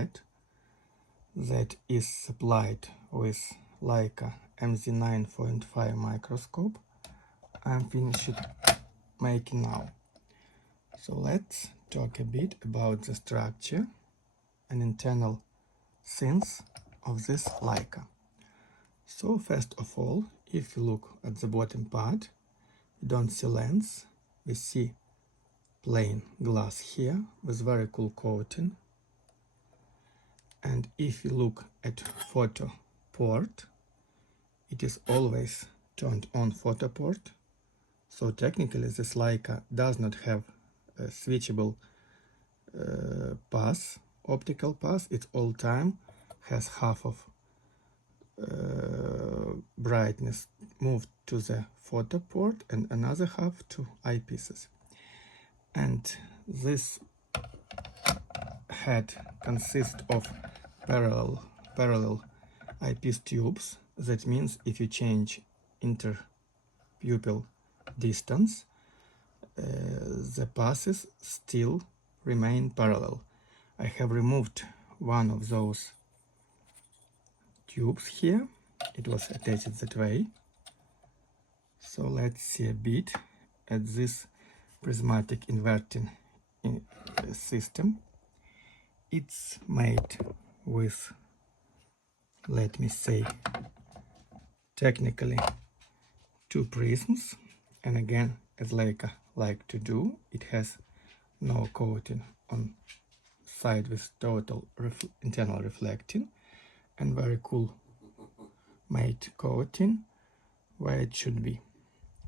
head that is supplied with Leica MZ9.5 microscope. I'm finished making now. So let's talk a bit about the structure and internal things of this Leica. So first of all, if you look at the bottom part, you don't see lens, we see plain glass here with very cool coating. And if you look at photo port, it is always turned on photo port. So technically this Leica does not have a switchable path, optical path. It all time has half of brightness moved to the photo port and another half to eyepieces. And this head consists of parallel eyepiece tubes. That means if you change interpupil distance, the passes still remain parallel. I have removed one of those tubes here. It was attached that way. So let's see a bit at this prismatic inverting system. It's made with, let me say, technically two prisms, and again, as Leica like to do, it has no coating on side with total internal reflecting, and very cool made coating where it should be.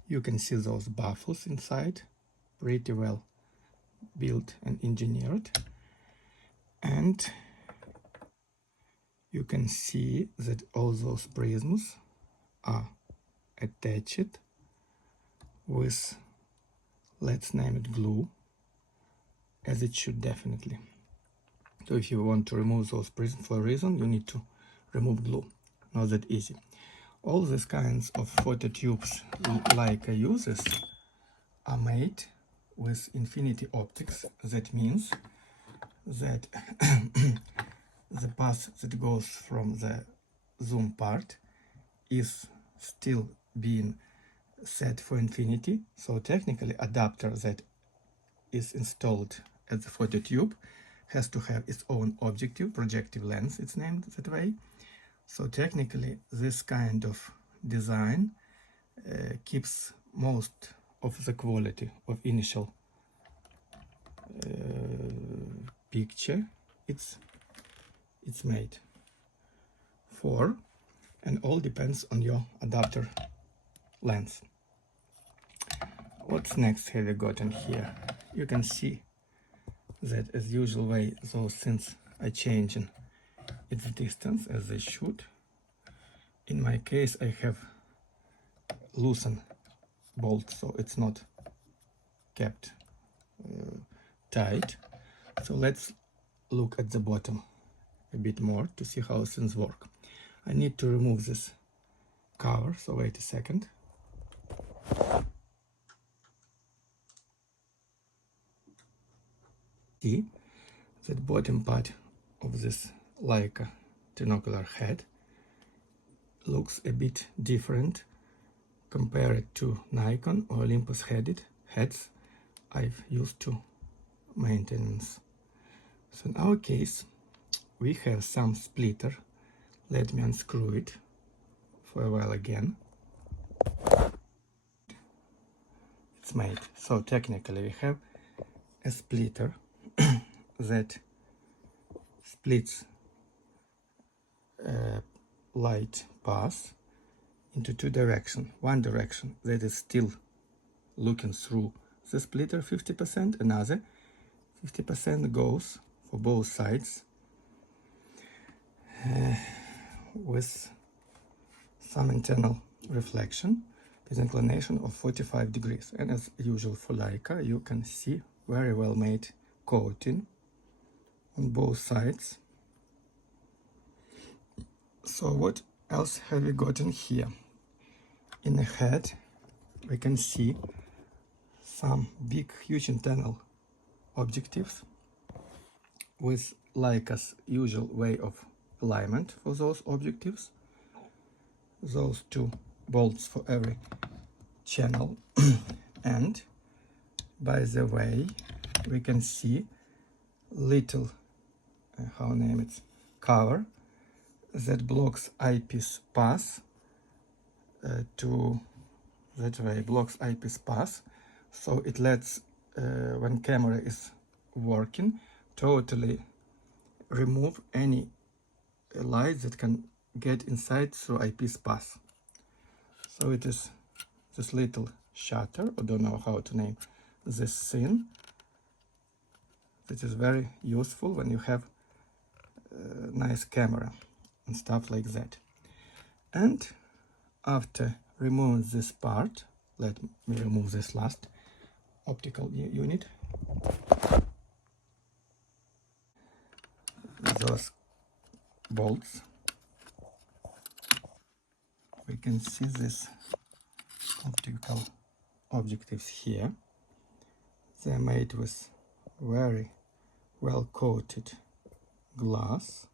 You can see those baffles inside, pretty well built and engineered, and you can see that all those prisms are attached with, let's name it, glue, as it should definitely. So if you want to remove those prisms for a reason, you need to remove glue. Not that easy. All these kinds of photo tubes Leica uses are made with infinity optics. That means that the path that goes from the zoom part is still being set for infinity. So technically, adapter that is installed at the photo tube has to have its own objective, projective lens, it's named that way. So technically, this kind of design keeps most of the quality of initial picture it's made for, and all depends on your adapter lens. What's next have we gotten here? You can see that as usual way those things are changing its distance as they should. In my case I have loosened bolt, so it's not kept tight. So let's look at the bottom a bit more to see how things work. I need to remove this cover, so wait a second. See that bottom part of this Leica Trinocular head looks a bit different compared to Nikon or Olympus heads I've used to maintenance. So in our case we have some splitter. Let me unscrew it for a while again. It's made. So technically we have a splitter that splits light path into two directions. One direction that is still looking through the splitter 50%, another 50% goes for both sides with some internal reflection with inclination of 45 degrees. And as usual for Leica, you can see very well made coating on both sides. So what else have we gotten here? In the head we can see some big huge internal objectives with Leica's usual way of alignment for those objectives. Those two bolts for every channel. And by the way, we can see little, how name it, cover that blocks eyepiece path so it lets when camera is working totally remove any light that can get inside through eyepiece path. So it is this little shutter, I don't know how to name this thing, that is very useful when you have a nice camera and stuff like that. And after removing this part, let me remove this last optical unit. Those bolts, we can see these optical objectives here. They're made with very well coated glass.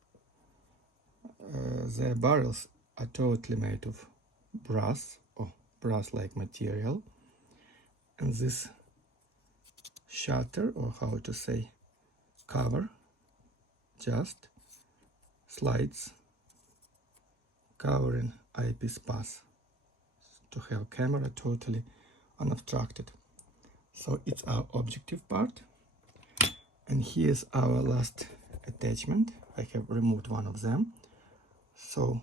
Their barrels are totally made of brass or brass-like material, and this shutter, or how to say, cover, just slides covering eyepiece path to have camera totally unobstructed. So it's our objective part, and here's our last attachment. I have removed one of them. So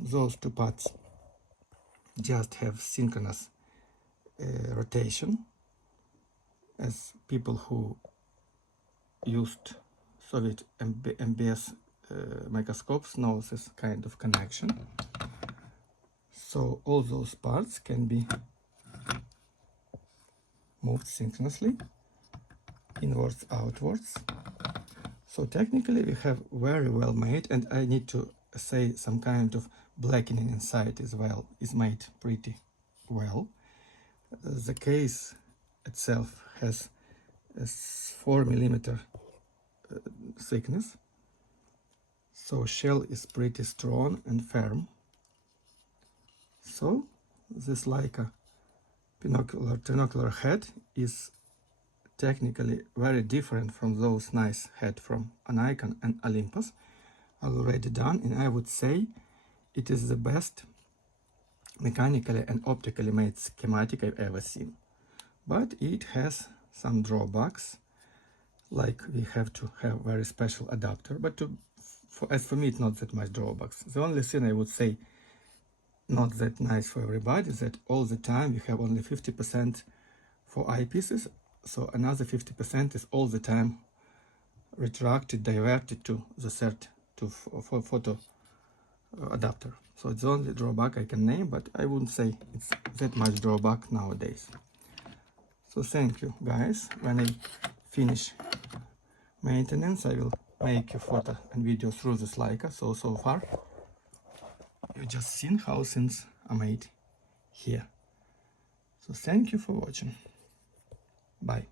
those two parts just have synchronous rotation, as people who used Soviet MBS microscopes know this kind of connection. So all those parts can be moved synchronously, inwards, outwards. So technically we have very well made, and I need to say some kind of blackening inside as well is made pretty well. The case itself has a 4mm thickness, so shell is pretty strong and firm. So this Leica Trinocular head is technically very different from those nice head from Nikon and Olympus already done, and I would say it is the best mechanically and optically made schematic I've ever seen. But it has some drawbacks, like we have to have very special adapter, but as for me it's not that much drawbacks. The only thing I would say not that nice for everybody is that all the time you have only 50% for eyepieces, so another 50% is all the time retracted, diverted to the third for photo adapter. So it's the only drawback I can name, but I wouldn't say it's that much drawback nowadays. So thank you guys. When I finish maintenance, I will make a photo and video through this Leica. So far you just seen how things are made here. So thank you for watching. Bye.